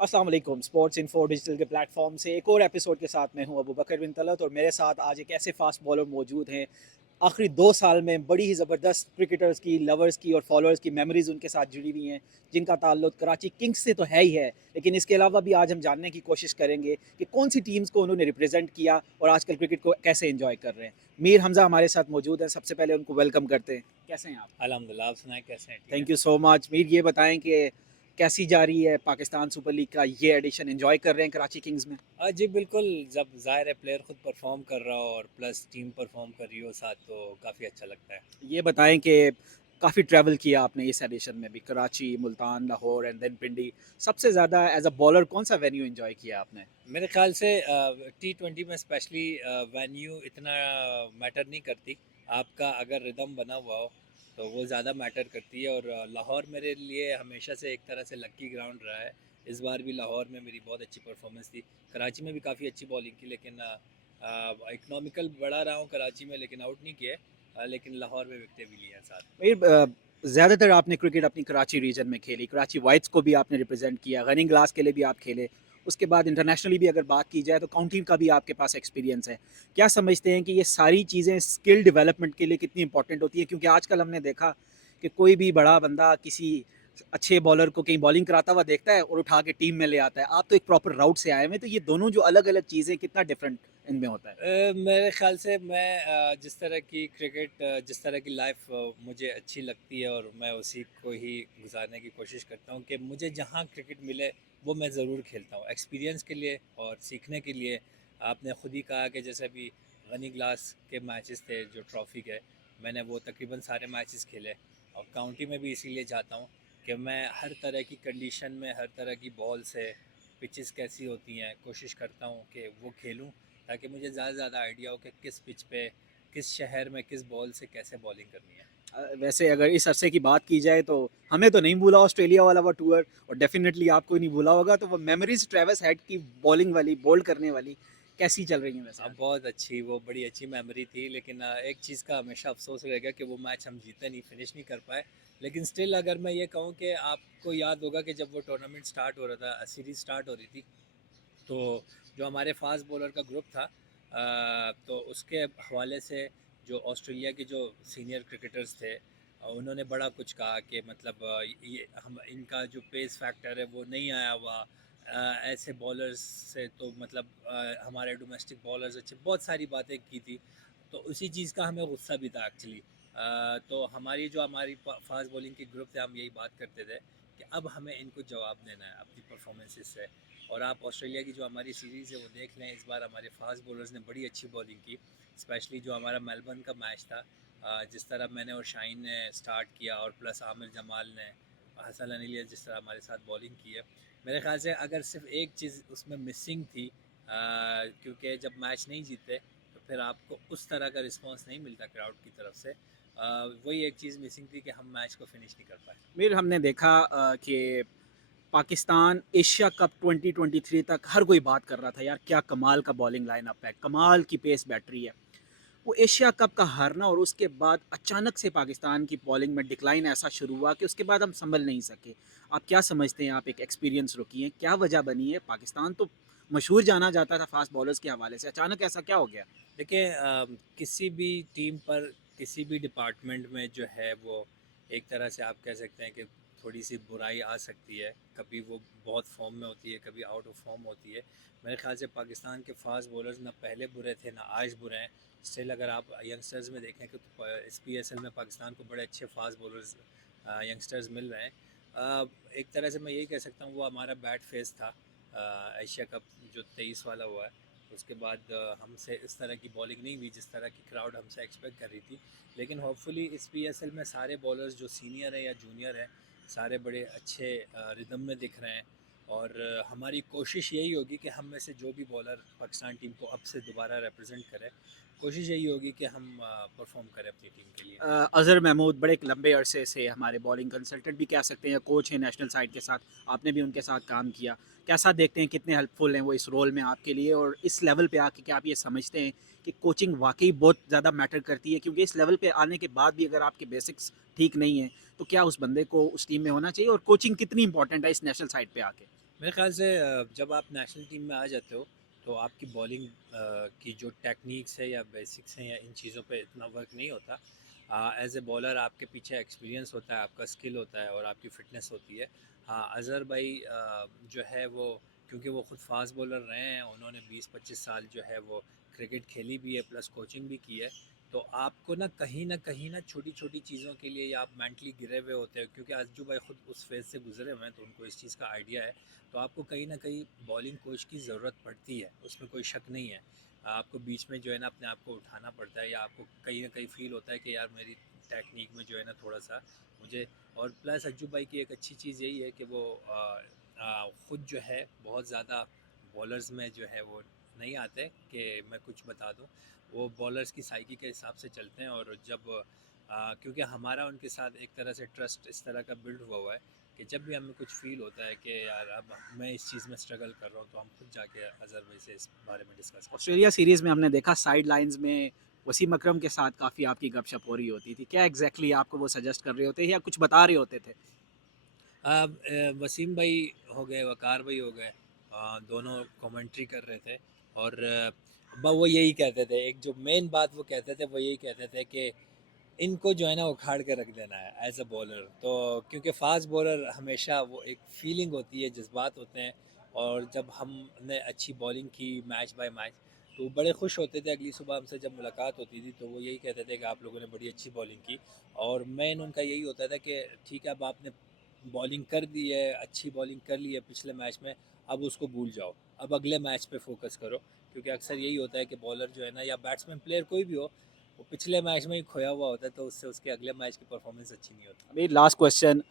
अस्सलाम वालेकुम। Sports info digital के प्लेटफॉर्म से एक और एपिसोड के साथ मैं हूं अबू बकर बिन तलत और मेरे साथ आज एक ऐसे फास्ट बॉलर मौजूद हैं। आखिरी 2 साल में बड़ी ही ज़बरदस्त क्रिकेटर्स की, लवर्स की और फॉलोअर्स की मेमोरीज़ उनके साथ जुड़ी हुई हैं, जिनका ताल्लुक कराची किंग्स से तो है ही है, लेकिन इसके अलावा भी आज हम जानने की कोशिश करेंगे कि कौन सी टीम्स को उन्होंने रिप्रेजेंट किया और आजकल क्रिकेट को कैसे एंजॉय कर रहे हैं। मीर हमज़ा हमारे साथ मौजूद हैं। सबसे पहले उनको वेलकम करते हैं। कैसे हैं आप? अल्हम्दुलिल्लाह, आप सुनाएँ कैसे हैं? ठीक है? Thank you so much. Mir ये बताएं कि कैसी जा रही है पाकिस्तान सुपर लीग का ये एडिशन, एंजॉय कर रहे हैं कराची किंग्स में? जी बिल्कुल, जब ज़ाहिर है प्लेयर खुद परफ़ॉर्म कर रहा हो और प्लस टीम परफ़ॉर्म कर रही हो साथ तो काफ़ी अच्छा लगता है। ये बताएं कि काफ़ी ट्रैवल किया आपने इस एडिशन में भी, कराची, मुल्तान, लाहौर एंड देन पिंडी। सबसे ज़्यादा एज अ बॉलर कौन सा वेन्यू एंजॉय किया आपने? मेरे ख़्याल से टी20 में स्पेशली वेन्यू इतना मैटर नहीं करती। आपका अगर रिदम बना हुआ हो, तो वो ज़्यादा मैटर करती है और लाहौर मेरे लिए हमेशा से एक तरह से लकी ग्राउंड रहा है। इस बार भी लाहौर में मेरी बहुत अच्छी परफ़ॉर्मेंस थी। कराची में भी काफ़ी अच्छी बॉलिंग की लेकिन इकोनॉमिकल बड़ा रहा हूँ कराची में लेकिन आउट नहीं किए लेकिन लाहौर में विकेटें भी ली हैं साथ। मीर ज़्यादातर आपने क्रिकेट अपनी कराची रीजन में खेली, कराची वाइट्स को भी आपने रिप्रेजेंट किया, गनिंग ग्लास के लिए भी आप खेले। उसके बाद इंटरनेशनली भी अगर बात की जाए तो काउंटी का भी आपके पास एक्सपीरियंस है। क्या समझते हैं कि ये सारी चीज़ें स्किल डेवलपमेंट के लिए कितनी इंपॉर्टेंट होती है? क्योंकि आजकल हमने देखा कि कोई भी बड़ा बंदा किसी अच्छे बॉलर को कहीं बॉलिंग कराता हुआ देखता है और उठा के टीम में ले आता है। आप तो एक प्रॉपर राउट से आए हुए हैं, तो ये दोनों जो अलग-अलग चीज़ें, कितना डिफरेंट इनमें होता है? मेरे ख़्याल से मैं जिस तरह की क्रिकेट जिस तरह की लाइफ मुझे अच्छी लगती है और मैं उसी को ही गुजारने की कोशिश करता हूँ कि मुझे जहाँ क्रिकेट मिले वो मैं ज़रूर खेलता हूँ एक्सपीरियंस के लिए और सीखने के लिए। आपने खुद ही कहा कि जैसे अभी गनी ग्लास के मैचेस थे जो ट्रॉफ़ी के, मैंने वो तकरीबन सारे मैचेस खेले और काउंटी में भी इसीलिए जाता हूँ कि मैं हर तरह की कंडीशन में हर तरह की बॉल से पिचेस कैसी होती हैं कोशिश करता हूँ कि वो खेलूँ ताकि मुझे ज़्यादा से ज़्यादा आइडिया हो कि किस पिच पे किस शहर में किस बॉल से कैसे बॉलिंग करनी है। वैसे अगर इस अरसे की बात की जाए तो हमें तो नहीं भूला ऑस्ट्रेलिया वाला वो टूर, और डेफिनेटली आपको नहीं भूला होगा, तो वो मेमोरीज ट्रेविस हेड की बॉलिंग वाली, बोल्ड करने वाली, कैसी चल रही है वैसे अब आज? बहुत अच्छी वो बड़ी अच्छी मेमोरी थी लेकिन एक चीज़ का हमेशा अफसोस रहेगा कि वो मैच हम जीते नहीं, फिनिश नहीं कर पाए। लेकिन स्टिल अगर मैं ये कहूँ कि आपको याद होगा कि जब वो टूर्नामेंट स्टार्ट हो रहा था, सीरीज़ स्टार्ट हो रही थी, तो जो हमारे फास्ट बॉलर का ग्रुप था तो उसके हवाले से जो ऑस्ट्रेलिया के जो सीनियर क्रिकेटर्स थे उन्होंने बड़ा कुछ कहा कि मतलब ये हम इनका जो पेस फैक्टर है वो नहीं आया हुआ। ऐसे बॉलर्स से तो मतलब हमारे डोमेस्टिक बॉलर्स अच्छे, बहुत सारी बातें की थी। तो उसी चीज़ का हमें गुस्सा भी था एक्चुअली। तो हमारी फास्ट बॉलिंग के ग्रुप थे, हम यही बात करते थे कि अब हमें इनको जवाब देना है अपनी परफॉर्मेंसेस से। और आप ऑस्ट्रेलिया की जो हमारी सीरीज़ है वो देख लें, इस बार हमारे फास्ट बॉलर्स ने बड़ी अच्छी बॉलिंग की। स्पेशली जो हमारा मेलबर्न का मैच था, जिस तरह मैंने और शाहीन ने स्टार्ट किया और प्लस आमिर जमाल ने, हसन अनिल जिस तरह हमारे साथ बॉलिंग की है, मेरे ख्याल से अगर सिर्फ एक चीज़ उसमें मिसिंग थी, क्योंकि जब मैच नहीं जीते तो फिर आपको उस तरह का रिस्पांस नहीं मिलता क्राउड की तरफ से। वही एक चीज़ मिसिंग थी कि हम मैच को फिनिश नहीं कर पाए। फिर हमने देखा कि पाकिस्तान एशिया कप 2023 तक हर कोई बात कर रहा था, यार क्या कमाल का बॉलिंग लाइनअप है, कमाल की पेस बैटरी है। वो एशिया कप का हारना और उसके बाद अचानक से पाकिस्तान की बॉलिंग में डिक्लाइन ऐसा शुरू हुआ कि उसके बाद हम संभल नहीं सके। आप क्या समझते हैं? आप एक एक्सपीरियंस रुकी हैं, क्या वजह बनी है? पाकिस्तान तो मशहूर जाना जाता था फास्ट बॉलर्स के हवाले से, अचानक ऐसा क्या हो गया? देखिए किसी भी टीम पर किसी भी डिपार्टमेंट में जो है वो एक तरह से आप कह सकते हैं कि थोड़ी सी बुराई आ सकती है। कभी वो बहुत फॉर्म में होती है, कभी आउट ऑफ फॉर्म होती है। मेरे ख्याल से पाकिस्तान के फास्ट बॉलर्स ना पहले बुरे थे ना आज बुरे हैं। स्टिल अगर आप यंगस्टर्स में देखें कि तो इस PSL में पाकिस्तान को बड़े अच्छे फास्ट बॉलर्स यंगस्टर्स मिल रहे हैं। एक तरह से मैं यही कह सकता हूँ वो हमारा बैड फेस था एशिया कप जो 23 वाला हुआ है। उसके बाद हमसे इस तरह की बॉलिंग नहीं हुई जिस तरह की क्राउड हमसे एक्सपेक्ट कर रही थी। लेकिन होपफुली इस PSL में सारे बॉलर्स जो सीनियर हैं या जूनियर हैं सारे बड़े अच्छे रिदम में दिख रहे हैं। और हमारी कोशिश यही होगी कि हम में से जो भी बॉलर पाकिस्तान टीम को अब से दोबारा रिप्रेजेंट करे, कोशिश यही होगी कि हम परफॉर्म करें अपनी टीम के लिए। अज़हर महमूद बड़े एक लंबे अरसे से हमारे बॉलिंग कंसल्टेंट भी कह सकते हैं, कोच हैं नेशनल साइड के साथ, आपने भी उनके साथ काम किया। कैसा देखते हैं, कितने हेल्पफुल हैं वो इस रोल में आपके लिए, और इस लेवल पे आके क्या आप ये समझते हैं कि कोचिंग वाकई बहुत ज़्यादा मैटर करती है? क्योंकि इस लेवल पे आने के बाद भी अगर आपके बेसिक्स ठीक नहीं हैं तो क्या उस बंदे को उस टीम में होना चाहिए, और कोचिंग कितनी इंपॉर्टेंट है इस नेशनल साइड पे आके? मेरे ख्याल से जब आप नेशनल टीम में आ जाते हो तो आपकी बॉलिंग की जो टेक्निक्स है या बेसिक्स हैं या इन चीज़ों पे इतना वर्क नहीं होता। एज ए बॉलर आपके पीछे एक्सपीरियंस होता है, आपका स्किल होता है और आपकी फ़िटनेस होती है। हाँ, अज़हर भाई जो है वो, क्योंकि वो ख़ुद फास्ट बॉलर रहे हैं, उन्होंने 20-25 साल जो है वो क्रिकेट खेली भी है, प्लस कोचिंग भी की है। तो आपको ना कहीं ना छोटी छोटी चीज़ों के लिए या आप मेंटली गिरे हुए होते हैं, क्योंकि अज्जू भाई खुद उस फेज़ से गुजरे हुए हैं तो उनको इस चीज़ का आइडिया है। तो आपको कहीं ना कहीं बॉलिंग कोच की ज़रूरत पड़ती है, उसमें कोई शक नहीं है। आपको बीच में जो है ना अपने आप को उठाना पड़ता है, या आपको कहीं ना कहीं फ़ील होता है कि यार मेरी टेक्निक में जो है ना थोड़ा सा मुझे। और प्लस अज्जू भाई की एक अच्छी चीज़ यही है कि वो ख़ुद जो है बहुत ज़्यादा बॉलर्स में जो है वो नहीं आते कि मैं कुछ बता दूं। वो बॉलर्स की साइकी के हिसाब से चलते हैं। और जब क्योंकि हमारा उनके साथ एक तरह से ट्रस्ट इस तरह का बिल्ड हुआ हुआ है कि जब भी हमें कुछ फ़ील होता है कि यार अब मैं इस चीज़ में स्ट्रगल कर रहा हूँ, तो हम खुद जाके अज़हर भाई से इस बारे में डिस्कस करते हैं। ऑस्ट्रेलिया सीरीज़ में हमने देखा साइड लाइन्स में वसीम अकरम के साथ काफ़ी आपकी गपशप हो रही होती थी। क्या एग्ज़ैक्टली आपको वो सजेस्ट कर रहे होते या कुछ बता रहे होते थे? अब वसीम भाई हो गए, वकार भाई हो गए, दोनों कमेंट्री कर रहे थे। और वो यही कहते थे, एक जो मेन बात वो कहते थे वो यही कहते थे कि इनको जो है ना उखाड़ के रख देना है एज अ बॉलर। तो क्योंकि फास्ट बॉलर हमेशा वो एक फीलिंग होती है, जज्बात होते हैं। और जब हमने अच्छी बॉलिंग की मैच बाय मैच, तो वो बड़े खुश होते थे। अगली सुबह हमसे जब मुलाकात होती थी तो वो यही कहते थे कि आप लोगों ने बड़ी अच्छी बॉलिंग की। और मेन उनका यही होता था कि ठीक है, अब आपने बॉलिंग कर दी है, अच्छी बॉलिंग कर ली है पिछले मैच में, अब उसको भूल जाओ, अब अगले मैच पे फोकस करो। क्योंकि अक्सर यही होता है कि बॉलर जो है ना, या बैट्समैन प्लेयर कोई भी हो, वो पिछले मैच में ही खोया हुआ होता है, तो उससे उसके अगले मैच की परफॉर्मेंस अच्छी नहीं होती। अभी लास्ट क्वेश्चन,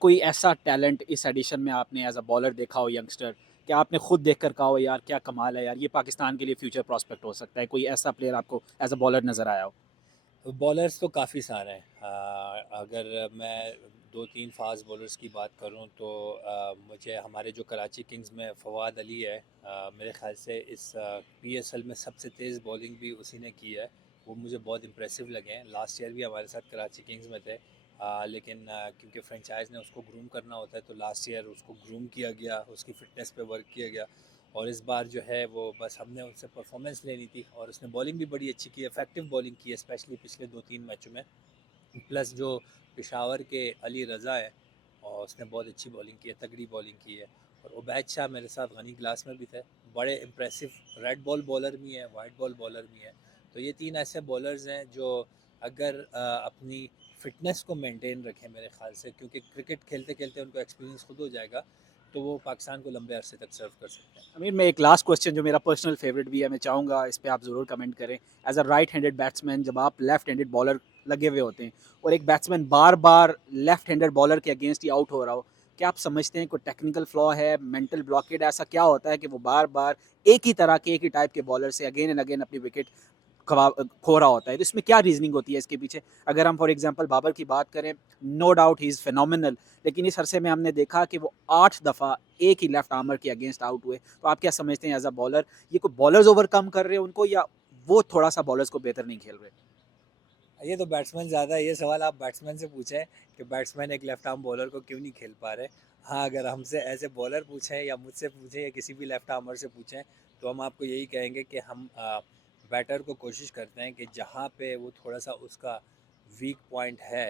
कोई ऐसा टैलेंट इस एडिशन में आपने एज अ बॉलर देखा हो यंगस्टर, क्या आपने खुद देख कर कहा हो यार क्या कमाल है यार, ये पाकिस्तान के लिए फ्यूचर प्रॉस्पेक्ट हो सकता है, कोई ऐसा प्लेयर आपको एज अ बॉलर नज़र आया हो? बॉलर्स तो काफ़ी सारे हैं। अगर मैं दो तीन फास्ट बॉलर्स की बात करूं तो मुझे हमारे जो कराची किंग्स में फवाद अली है, मेरे ख्याल से इस पीएसएल में सबसे तेज़ बॉलिंग भी उसी ने की है। वो मुझे बहुत इम्प्रेसिव लगे हैं। लास्ट ईयर भी हमारे साथ कराची किंग्स में थे। लेकिन क्योंकि फ्रेंचाइज ने उसको ग्रूम करना होता है, तो लास्ट ईयर उसको ग्रूम किया गया, उसकी फ़िटनेस पे वर्क किया गया। और इस बार जो है वो बस हमने उनसे परफॉर्मेंस लेनी थी, और उसने बॉलिंग भी बड़ी अच्छी की है, इफेक्टिव बॉलिंग की है, स्पेशली पिछले 2-3 मैचों में। प्लस जो पेशावर के अली रज़ा है, और उसने बहुत अच्छी बॉलिंग की है, तगड़ी बॉलिंग की है। और उबैद शाह मेरे साथ गनी क्लास में भी थे, बड़े इम्प्रेसिव रेड बॉल बॉलर भी हैं, वाइट बॉल बॉलर भी हैं। तो ये तीन ऐसे बॉलर्स हैं जो अगर अपनी फ़िटनेस को मेंटेन रखें मेरे ख्याल से, क्योंकि क्रिकेट खेलते खेलते उनको एक्सपीरियंस खुद हो जाएगा, तो वो पाकिस्तान को लंबे अरसे तक सर्व कर सकते हैं। अमीर, मैं एक लास्ट क्वेश्चन जो मेरा पर्सनल फेवरेट भी है, मैं चाहूँगा इस पे आप ज़रूर कमेंट करें। As a right handed batsman जब आप लेफ्ट हैंडेड बॉलर लगे हुए होते हैं और एक बैट्समैन बार बार लेफ्ट हैंडेड बॉलर के अगेंस्ट ही आउट हो रहा हो, क्या आप समझते हैं कोई टेक्निकल फ्लॉ है, मेंटल ब्लॉकेड, ऐसा क्या होता है कि वो बार बार एक ही तरह के एक ही टाइप के बॉलर से अगेन एंड अगेन अपनी विकेट खो रहा होता है? तो इसमें क्या रीजनिंग होती है इसके पीछे? अगर हम फॉर एग्जांपल बाबर की बात करें, no doubt he is phenomenal, लेकिन इस अरसे में हमने देखा कि वो 8 दफ़ा एक ही लेफ्ट आर्मर के अगेंस्ट आउट हुए। तो आप क्या समझते हैं एज़ अ बॉलर, ये कोई बॉलर्स ओवरकम कर रहे हैं उनको, या वो थोड़ा-सा बॉलर्स को बेहतर नहीं खेल रहे? ये तो बैट्समैन ज़्यादा है, ये सवाल आप बैट्समैन से पूछें कि बैट्समैन एक लेफ्ट आर्म बॉलर को क्यों नहीं खेल पा रहे। हाँ, अगर हमसे एज ए बॉलर पूछें या मुझसे पूछें या किसी भी लेफ्ट आर्मर से पूछें, तो हम आपको यही कहेंगे कि हम बैटर को कोशिश करते हैं कि जहाँ पे वो थोड़ा सा उसका वीक पॉइंट है,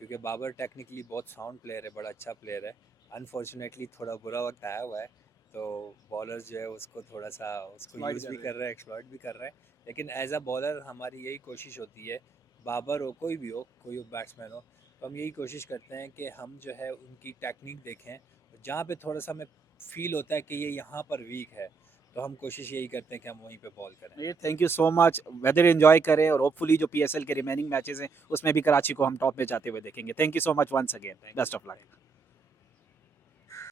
क्योंकि बाबर टेक्निकली बहुत साउंड प्लेयर है, बड़ा अच्छा प्लेयर है। अनफॉर्चुनेटली थोड़ा बुरा वक्त आया हुआ है, तो बॉलर्स जो है उसको थोड़ा सा उसको एक्सप्लॉइट यूज़ कर भी रहे हैं। कर रहे हैं, एक्सप्लॉइट भी कर रहे हैं। लेकिन एज अ बॉलर हमारी यही कोशिश होती है, बाबर हो कोई भी हो, कोई बैट्समैन हो, तो हम यही कोशिश करते हैं कि हम जो है उनकी टेक्निक देखें। जहाँ पे थोड़ा सा हमें फील होता है कि ये यहाँ पर वीक है, तो हम कोशिश यही करते हैं कि हम वहीं पे बॉल करें। Thank you so much. Weather enjoy करें और होपफुली जो पीएसएल के रिमेनिंग मैचेस हैं उसमें भी कराची को हम टॉप में जाते हुए देखेंगे। Thank you so much once again. Thank best you, of thank luck. You.